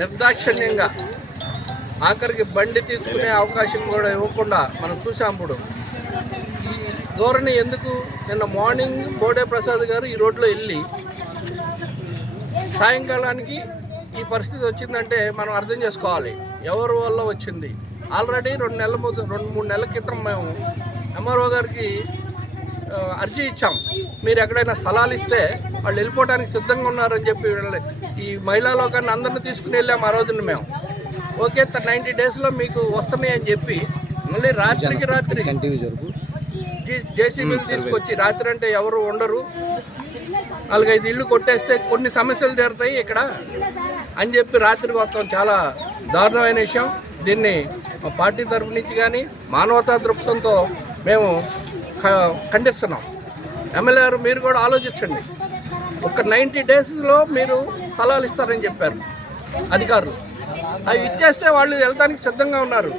నిర్దాక్షిణ్యంగా ఆఖరికి బండి తీసుకునే అవకాశం కూడా ఇవ్వకుండా మనం చూసాంప్పుడు ఈ ధోరణి ఎందుకు? నిన్న మార్నింగ్ బోడే ప్రసాద్ గారు ఈ రోడ్లో వెళ్ళి సాయంకాలానికి ఈ పరిస్థితి వచ్చిందంటే మనం అర్థం చేసుకోవాలి ఎవరి వల్ల వచ్చింది. ఆల్రెడీ 2-3 నెలల క్రితం మేము ఎంఆర్ఓ గారికి అర్జీ ఇచ్చాం, మీరు ఎక్కడైనా స్థలాలు ఇస్తే వాళ్ళు వెళ్ళిపోవడానికి సిద్ధంగా ఉన్నారని చెప్పి ఈ మహిళా లోకాన్ని అందరినీ తీసుకుని వెళ్ళాము ఆ రోజున మేము. ఓకే 90 డేస్లో మీకు వస్తున్నాయి అని చెప్పి మళ్ళీ రాత్రికి రాత్రి జేసీబీలు తీసుకొచ్చి, రాత్రి అంటే ఎవరు ఉండరు, 4-5 ఇళ్ళు కొట్టేస్తే కొన్ని సమస్యలు తీరుతాయి ఇక్కడ అని చెప్పి రాత్రి మొత్తం చాలా దారుణమైన విషయం. దీన్ని మా పార్టీ తరఫు నుంచి కానీ మానవతా దృక్పథంతో మేము ఖండిస్తున్నాం. ఎమ్మెల్యే గారు మీరు కూడా ఆలోచించండి, ఒక 90 డేస్లో మీరు స్థలాలు ఇస్తారని చెప్పారు అధికారులు, అవి ఇచ్చేస్తే వాళ్ళు వెళ్ళడానికి సిద్ధంగా ఉన్నారు.